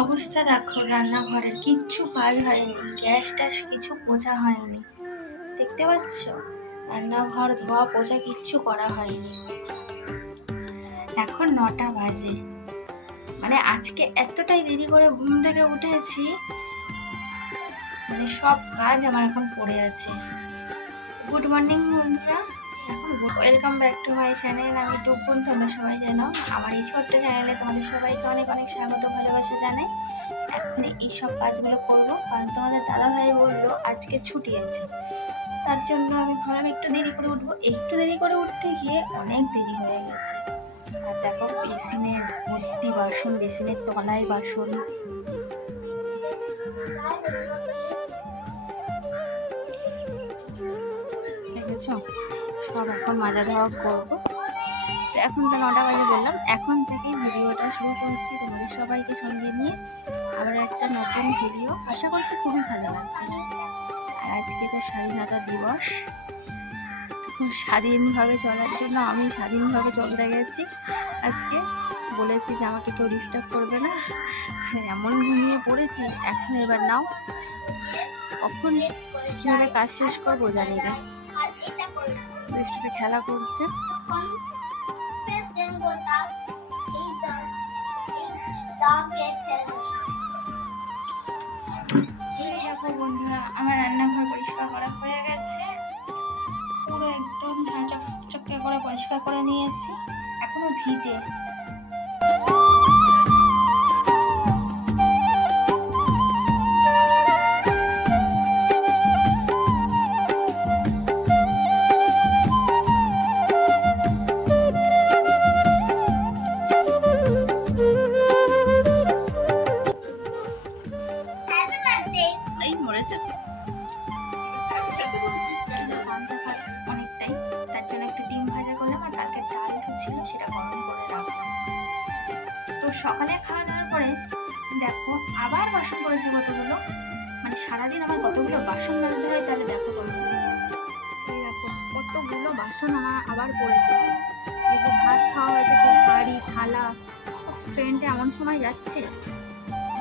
অবস্থা দেখো, রান্নাঘরের কিচ্ছু কাজ হয়নি, গ্যাস ট্যাস কিছু পোছা হয়নি। দেখতে পাচ্ছ, রান্নাঘর ধোয়া পোছা কিচ্ছু করা হয়নি। এখন 9টা বাজে। মানে আজকে এতটাই দেরি করে ঘুম থেকে উঠেছি, মানে সব কাজ আমার এখন পড়ে আছে। গুড মর্নিং বন্ধুরা, welcome back to my channel. আমি টুকুন, তোমরা সবাই জানো। আমার এই ছোট্ট চ্যানেলে তোমাদের সবাইকে অনেক অনেক স্বাগত, ভালোবাসা জানাই। এখন এই সব কাজগুলো করবো, কারণ তোমাদের দাদা ভাই বললো আজকে ছুটি আছে, তার জন্য আমি ভাবলাম একটু দেরি করে উঠবো। একটু দেরি করে উঠতে গিয়ে অনেক দেরি হয়ে গেছে। আর দেখো, বেসিনের ভর্তি বাসন, বেসিনের তলায় বাসন। দেখেছো, সব এখন মাজা ধোয়া করবো। তো এখন তো 9টা বাজে বললাম, এখন থেকেই ভিডিওটা শুরু করছি তোমাদের সবাইকে সঙ্গে নিয়ে। আবার একটা নতুন ভিডিও, আশা করছি খুবই ভালো লাগবে। আর আজকে তো স্বাধীনতা দিবস, স্বাধীনভাবে চলার জন্য আমি স্বাধীনভাবে চলতে গেছি। আজকে বলেছি যে আমাকে কেউ ডিস্টার্ব করবে না। এমন ঘুমিয়ে পড়েছি, এখন এবার নাও কখন কীভাবে কাজ শেষ করবো জানি না। দুষ্টুটা খেলা করছে। দেখো বন্ধুরা, আমার রান্নাঘর পরিষ্কার করা হয়ে গেছে, পুরো একদম চকচকে করে পরিষ্কার করে নিয়েছি, এখনো ভিজে। অনেকটাই, তার জন্য একটু ডিম ভাজা করলাম, আর কালকে ডাল ছিল সেটা গরম করে রাখলাম। তো সকালে খাওয়া দাওয়ার পরে দেখো আবার বাসন পড়েছে কতগুলো। মানে সারাদিন আমার কতগুলো বাসন মাজতে হয়, তাহলে দেখো তোমরা। এই দেখো কতগুলো বাসন আমার আবার পড়েছে। এই যে ভাত খাওয়া হয়েছে, সেই হাঁড়ি থালা। ট্রেনটা এমন সময় যাচ্ছে,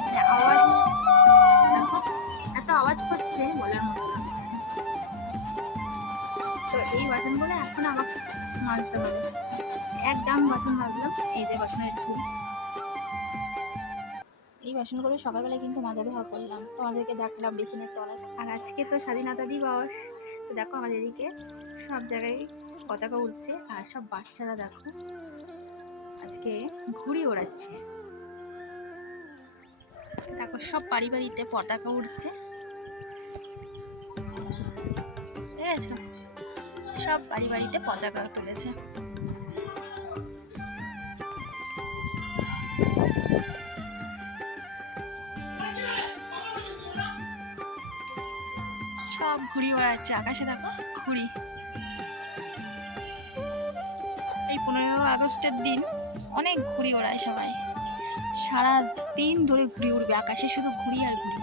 মানে আওয়াজ দেখো, এত আওয়াজ করছে বলার মতো না। তো এই বাসনগুলো এখন আমাকে মাজতে হবে। এক ডাম বাসন মাজলাম, এই যে বাসনের ঝুল। এই বাসনগুলো সকালবেলায় কিন্তু মাজা ধোয়া করলাম, তোমাদেরকে দেখলাম বেসিনের তলায়। আর আজকে তো স্বাধীনতা দিবস, তো দেখো আমাদের এদিকে সব জায়গায় পতাকা উঠছে, আর সব বাচ্চারা দেখো আজকে ঘুড়ি ওড়াচ্ছে। দেখো সব বাড়ি বাড়িতে পতাকা উঠছে, ঠিক আছে? সব বাড়ি বাড়িতে পতাকা তুলেছে। সব ঘুড়ি ওড়াচ্ছে আকাশে, দেখো ঘুড়ি। এই 15 আগস্টের দিন অনেক ঘুড়ি ওড়ায় সবাই, সারা দিন ধরে ঘুড়ি উড়বে আকাশে, শুধু ঘুড়ি আর ঘুড়ি।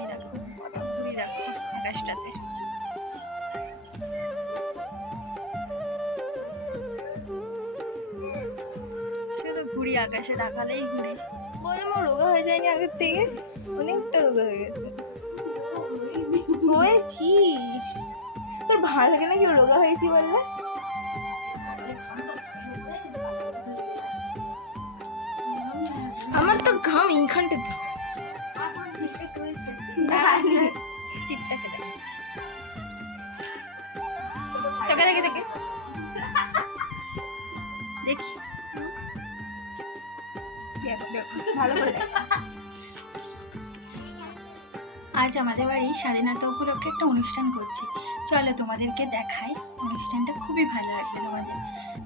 এই দেখো কত ঘুড়ি, দেখো আকাশটাতে। শুধু ঘুড়ি আকাশে তাকালেই ঘুড়ি। বললাম রোগা হয়ে যায়নি আগের থেকে? অনেকটা রোগা হয়ে গেছে। হয়েছিস? তোর ভালো লাগে না কেউ রোগা হয়েছি বললে? আমার তো ঘাম এইখানটা টিপটাকে দেখাচ্ছি, তোকে দেখে দেখে দেখি, ভালো করে দেখ। আজ আমাদের বাড়ি স্বাধীনতা উপলক্ষে একটা অনুষ্ঠান করছি, চলো তোমাদেরকে দেখাই। অনুষ্ঠানটা খুবই ভালো লাগবে তোমাদের।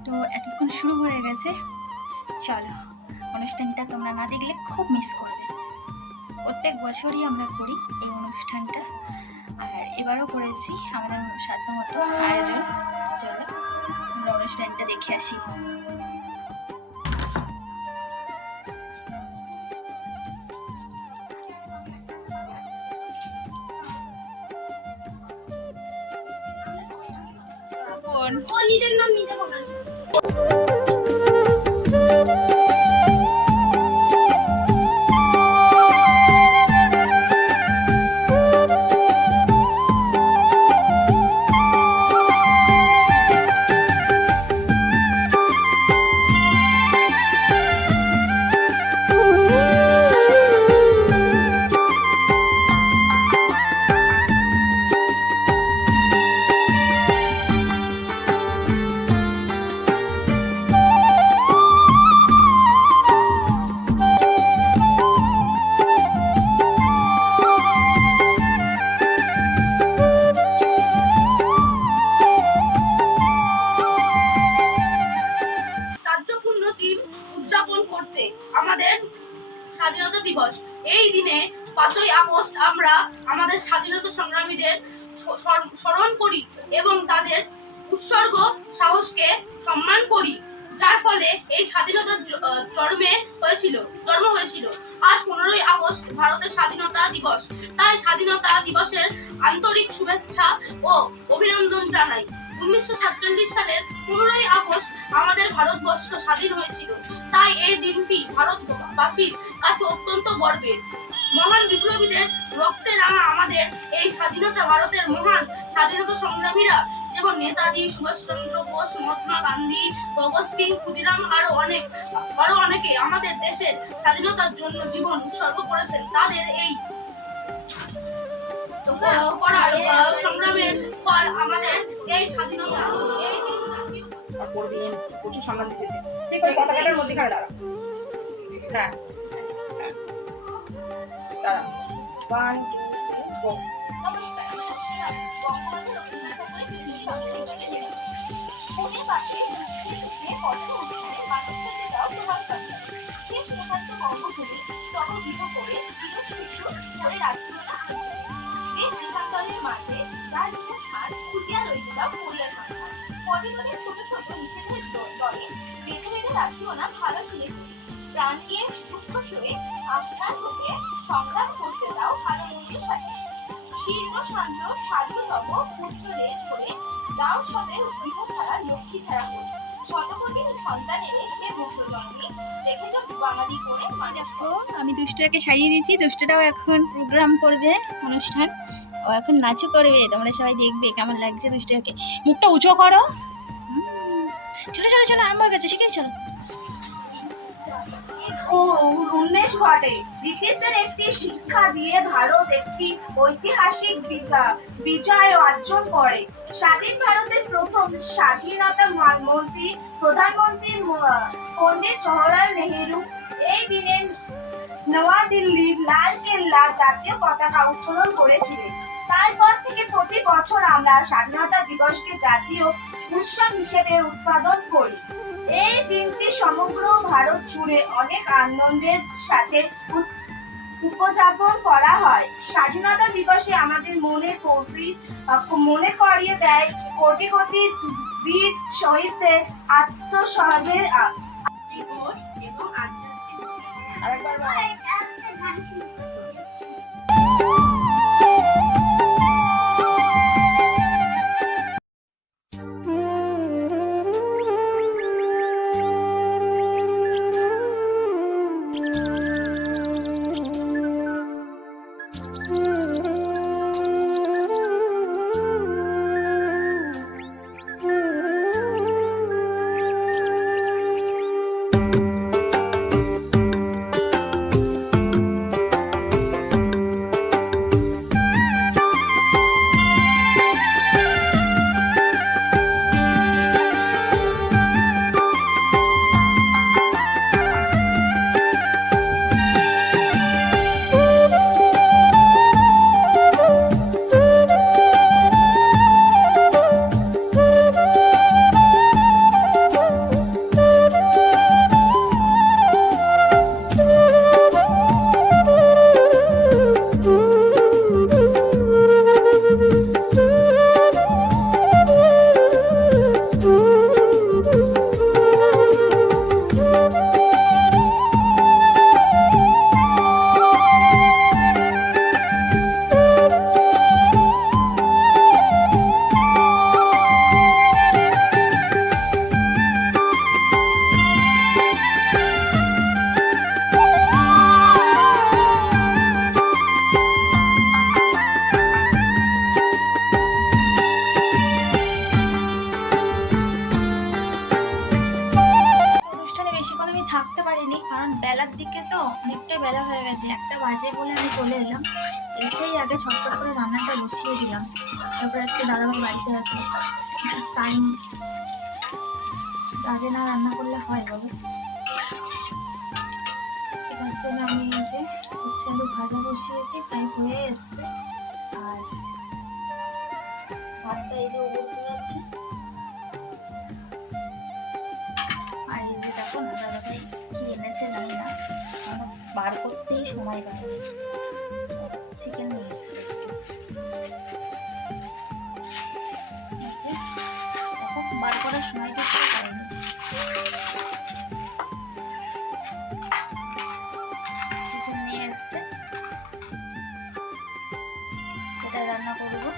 তো এতক্ষণ শুরু হয়ে গেছে, চলো। অনুষ্ঠানটা তোমরা না দেখলে খুব মিস করবে। প্রত্যেক বছরই আমরা করি এই অনুষ্ঠানটা, আর এবারও করেছি আমাদের সাধ্যমতো আয়োজন। চলো আমরা অনুষ্ঠানটা দেখে আসি। এখন। ও নিজের নাম নিজে বলে। তাজ্জপূর্ণ দিন উদযাপন করতে আমাদের স্বাধীনতা দিবস। এই দিনে 5ই আগস্ট আমরা আমাদের স্বাধীনতা সংগ্রামীদের স্মরণ করি এবং তাদের উৎসর্গ সাহসকে সম্মান করি, যার ফলে এই স্বাধীনতার জন্ম হয়েছিল। আজ 15ই আগস্ট ভারতের স্বাধীনতা দিবস। তাই স্বাধীনতা দিবসের আন্তরিক শুভেচ্ছা ও অভিনন্দন জানাই। 1947 সালের 15ই আগস্ট আমাদের ভারতবর্ষ স্বাধীন হয়েছিল, তাই এই দিনটি ভারতবাসীর কাছে অত্যন্ত গর্বের। মহান বিপ্লবীদের রক্তে রাঙা আমাদের এই স্বাধীনতা, ভারতের মহান স্বাধীনতা সংগ্রামীরা যেমন নেতাজি সুভাষচন্দ্র বোস, মহাত্মা গান্ধী, ভগৎ সিং, ক্ষুদিরাম আরো অনেকে আমাদের দেশের স্বাধীনতার জন্য জীবন উৎসর্গ করেছেন। তাদের এই করার সংগ্রামের ফল আমাদের এই স্বাধীনতা। এই দিন জাতীয় প্রচুর সম্মান দিতেছে। ঠিক করে পতাকাটার মধ্যেখানে দাঁড়া। হ্যাঁ দাঁড়া। 1 2 3 গো। নমস্কার, বঙ্গবন্ধু রবীন্দ্রনাথ ঠাকুরের পৃথিবী অঞ্চলে জেনেছি। পুনে পাশে সুখে পথে উত্থানে মানুষকে দাও তোমার সন্তান। শেষ মুহূর্ত কর্মভূমি তব গৃহ করে চির শিশু করে রাখিল না আনন্দে। দেশ দেশান্তরের মাঝে যার স্থান খুঁটিয়া রইল দাও করিয়া সন্ধান। পদে পদে ছোট ছোট নিষেধের দলে বেঁধে বেঁধে রাখিও না ভালো ছেলে তুমি। প্রাণ দিয়ে দুঃখ সয়ে আপনার হতে সংগ্রাম করতে দাও ভালো মন্দের সাথে। শীর্ণ শান্ত সাধুতম পুত্রদের ধরে দাও সবে গৃহ ছাড়া লক্ষ্মী ছাড়া করে। শতকোটি সন্তানের হে ভক্ত জন্মে দেখে যাও বাঙালি করে মানুষ। আমি দুষ্টটাকে সাজিয়ে দিয়েছি, দুষ্টটাও এখন প্রোগ্রাম করবে, অনুষ্ঠান। ও এখন নাচও করবে, তোমরা সবাই দেখবে কেমন লাগছে দুষ্টটাকে। মুখটা উঁচু করো। চলো চলো চলো, আরম্ভ হয়ে গেছে, শিখে চলো। ও উন্মেষ ঘটে। ব্রিটিশদের একটি শিক্ষা দিয়ে ভারত একটি ঐতিহাসিক বিজয় অর্জন করে। স্বাধীন ভারতের প্রথম স্বাধীনতা মন্ত্রী প্রধানমন্ত্রী পণ্ডিত জওহরলাল নেহেরু এই দিনে নয়াদিল্লির লাল কেল্লা জাতীয় পতাকা উত্তোলন করেছিলেন। তারপর থেকে প্রতি বছর আমরা স্বাধীনতা দিবসকে জাতীয় উৎসব হিসেবে উৎপাদন করি। এই দিনটি সমগ্র ভারত জুড়ে অনেক আনন্দের সাথে উদযাপন করা হয়। স্বাধীনতা দিবসে আমাদের মনে করিয়ে দেয় কোটি কোটি বীর শহীদদের আত্মসহায়ের এবং তারপর আজকে দাদাভাই বাড়িতে আছে, টাইম আগে না রান্না করলে হয় বলো। তার জন্য আমি এই যে উচ্ছে আলু ভাজা বসিয়েছি, প্রায় হয়ে এসছে। আর ভাতটা এই যে উপর দিয়েছি। আর এই যে দেখো না দাদাভাই কি এনেছে জানি না, আমার বার করতেই সময় লাগে। চিকেন নিয়ে এসছে, এই যে দেখো বার করার সময় তো পাইনি। চিকেন নিয়ে এসছে, এটা রান্না করবো।